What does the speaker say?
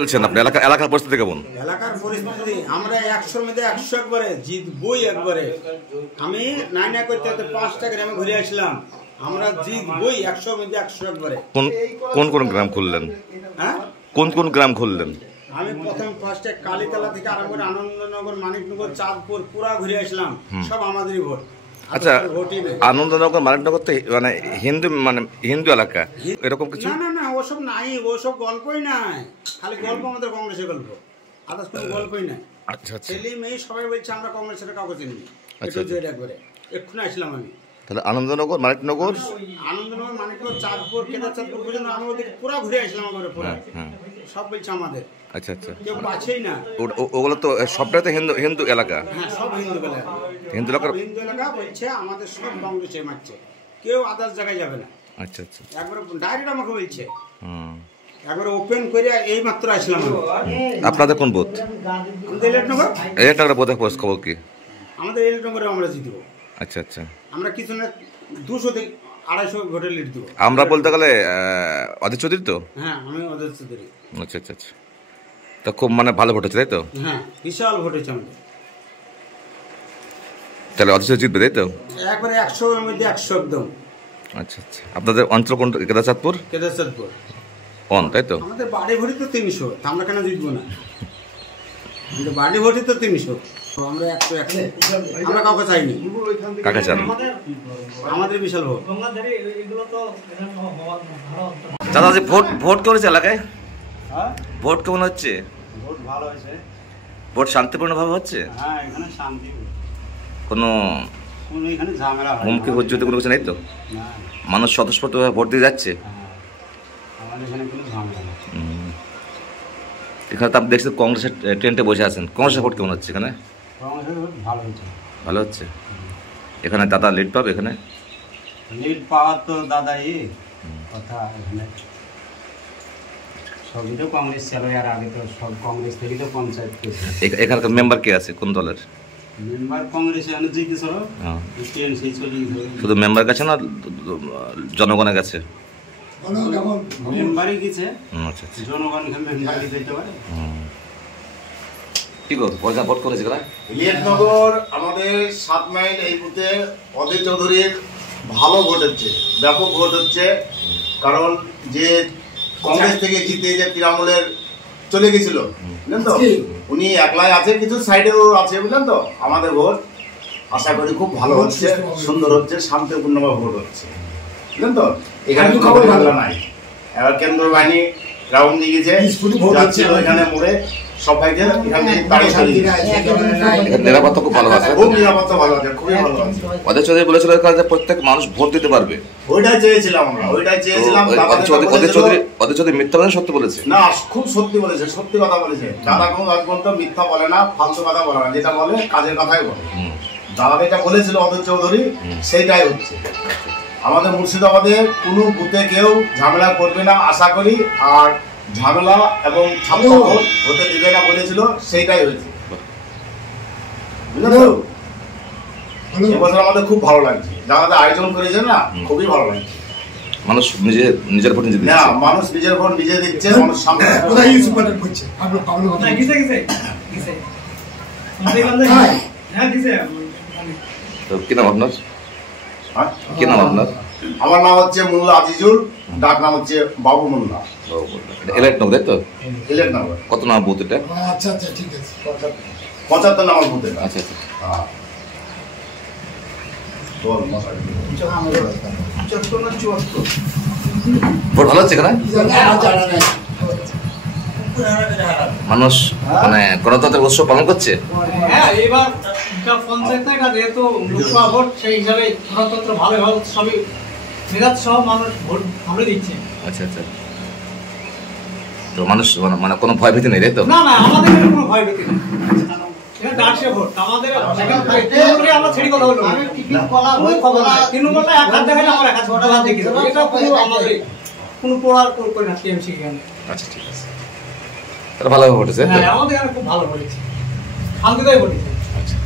বলছেন আপনি এলাকার পরিস্থিতি কেমন? এলাকার পরিস্থিতি আমরা 100-র মধ্যে 100 একবারে জিতবই একবারে। আমি নাইনা করতে 5টা গ্রামে ঘুরে আসলাম, আমরা জিতবই 100-র মধ্যে 100 একবারে। কোন কোন গ্রাম খুললেন? হ্যাঁ, কোন গ্রাম খুললেন? আমি প্রথম ফার্স্টে কালীতলা থেকে আরম্ভ করে আনন্দনগর, মানিকনগর, চাঁদপুর পুরা ঘুরে আসলাম, সব আমাদেরই ভোট। আচ্ছা, আনন্দনগর মানিকনগর তো মানে হিন্দু এলাকা, এরকম কিছু? না, ওসব নাই, ওসব গল্পই নাই, খালি গল্প আমাদের কংগ্রেসের গল্প, আদার্স কোনো গল্পই নাই। আচ্ছা, ছেলে মেয়ে সবাই বলছে আমরা কংগ্রেসের কাউকে চিনি না। একবারে এক্ষুনি আসলাম আমি। তাহলে আনন্দনগর মানিকনগর চাঁদপুর, চাঁদপুর পর্যন্ত আমি ওদের পুরা ঘুরে আসলাম একবারে পুরা। সব বলছে আমাদের। আচ্ছা, কেউ পাচ্ছেই না। ওগুলো তো সবটাই তো হিন্দু এলাকা। হ্যাঁ, সব হিন্দু এলাকা। হিন্দু এলাকা বলছে আমাদের সব কংগ্রেসে মারছে, কেউ আদার্স জায়গায় যাবে না। আচ্ছা, একবার ডাইরেক্ট আমাকে বলছে, একবার ওপেন করে এই মাত্র আসলাম। আপনাদের কোন বুথ? আমাদের ইলেকট্রনগর বোধহয় খবর কি? আমাদের ইলেকট্রনগরে আমরা জিতবো। আচ্ছা, আমরা কিছু না 200 থেকে 250 ভোটে লিড দেবো। আমরা বলতে গেলে অধীর চৌধুরী তো? হ্যাঁ, আমি অধীর চৌধুরী। আচ্ছা, তো খুব ভালো ভোট হচ্ছে তাই তো? হ্যাঁ, বিশাল ভোট হচ্ছে আমাদের। তাহলে অধীর চৌধুরী জিতবে তাই তো? একবারে 100-এর মধ্যে 100 একদম। আচ্ছা, আপনাদের অঞ্চল কোন? চাঁদপুর তাই তো? আমাদের বাড়ি ভোটই তো 300, আমরা কেন জিতবো না? আমাদের বাড়ি ভোটই তো 300, আমরা 100 আমরা কাউকে চাইনি। কাকে চান? আমাদের বিশাল ভোট। দাদা, যে ভোট কেমন হচ্ছে এলাকায়? ভোট কেমন হচ্ছে? ভোট ভালো হয়েছে। ভোট শান্তিপূর্ণভাবে হচ্ছে? হ্যাঁ, এখানে শান্তি, কোনো এখানে ঝামেলা হয় না, হুমকি হুজ্জতে কোনো কিছু নেই তো? মানুষ স্বতঃস্ফূর্তভাবে ভোট দিয়ে যাচ্ছে। আমাদের এখানে কোনো ঝামেলা নেই। এখানে তো আপনি দেখছেন কংগ্রেসের টেন্টে বসে আছেন, কংগ্রেসের ভোট কেমন হচ্ছে এখানে? ভালো হচ্ছে। এখানে দাদা লিড পাবে? এখানে লিড পাওয়ার তো দাদাই কথা। এখানে সবই তো কংগ্রেস ছিল, আর আগে তো সব কংগ্রেস থেকে তো পঞ্চায়েত। এখানকার মেম্বার কে আছে কোন দলের? মেম্বার কংগ্রেস এখানে জিতেছিল, শুধু মেম্বার কাছে না জনগণের কাছে? মেম্বারই গেছে। আচ্ছা, জনগণ মেম্বার দিতে পারে। কি গো, পয়সা ভোট করেছে কারা? ইলিয়াসনগর আমাদের 7 মাইল এই বুথে অধীর চৌধুরীর ভালো ভোট হচ্ছে, ব্যাপক ভোট হচ্ছে। কারণ যে কংগ্রেস থেকে জিতে যে তৃণমূলের চলে গেছিল, বুঝলেন তো, উনি একলাই আছে, কিছু সাইডেও আছে, বুঝলেন তো। আমাদের ভোট আশা করি খুব ভালো হচ্ছে, সুন্দর হচ্ছে, শান্তিপূর্ণভাবে ভোট হচ্ছে, বুঝলেন তো। এখানে কোনো ঝামেলা নাই। এবার কেন্দ্র বাহিনী রাউন্ড দিয়ে গেছে, যাচ্ছিল এখানে মোড়ে সবাইকে এখানে তাড়িয়ে সারিয়ে। নিরাপত্তা খুব ভালো আছে, খুব নিরাপত্তা ভালো আছে, খুবই ভালো আছে। অধীর চৌধুরী বলেছিল যে প্রত্যেক মানুষ ভোট দিতে পারবে, ওইটাই চেয়েছিলাম আমরা, ওইটাই চেয়েছিলাম। অধীর চৌধুরী মিথ্যা বলেন সত্য বলেছে? না, খুব সত্যি বলেছে, সত্যি কথা বলেছে। দাদা কোনো আজ পর্যন্ত মিথ্যা বলে না, ফালতু কথা বলে না, যেটা বলে কাজের কথাই বলে। দাদা যেটা বলেছিল অধীর চৌধুরী, সেইটাই হচ্ছে। আমাদের মুর্শিদাবাদে কোনো বুথে কেউ ঝামেলা করবে না আশা করি, আর ঝামেলা এবং ছাপ্পা ভোট হতে দিবে না বলেছিল, সেইটাই হয়েছে, বুঝলেন তো। এবছর আমাদের খুব ভালো লাগছে, যারা আয়োজন করেছে না, খুবই ভালো লাগছে। মানুষ নিজের ভোট নিজে দিচ্ছে। মানুষ নিজের ভোট নিজে দিচ্ছে, মানুষ সামনে কি নাম আপনার? কি নাম আপনার? আমার নাম হচ্ছে মোল্লা আজিজুল, ডাক নাম হচ্ছে বাবু মোল্লা। ইলেকট্রনগর তাই তো? ইলেকট্রনগর। কত নাম বুথ এটা? আচ্ছা, ঠিক আছে, 75 নাম্বার বুথ এটা। আচ্ছা, ভোট ভালো হচ্ছে এখানে? মানুষ গণতন্ত্রের উৎসব পালন করছে। হ্যাঁ, এবার পঞ্চায়েতের কাছে যেহেতু লোকসভা ভোট, সেই হিসাবে গণতন্ত্র ভালো সবই মেজাজ সহ মানুষ ভোট ভালো দিচ্ছে। আচ্ছা, তো মানুষ কোনো ভয় ভীতি নেই তাই তো? না, আমাদের কোনো ভয় ভীতি নেই। ভোট আমাদের আমরা ছেড়ে কথা বলবো, তৃণমূলটা এক হাত দেখালে আমার এক হাত ছোটা হাত দেখি, এটা আমাদের কোনো পড়ার করি না টিএমসি এখানে। আচ্ছা, ঠিক আছে, তাহলে ভালো ভোটেছে। হ্যাঁ, আমাদের এখানে খুব ভালো ভোটেছে, শান্তিদায়ী ভোটেছে। আচ্ছা,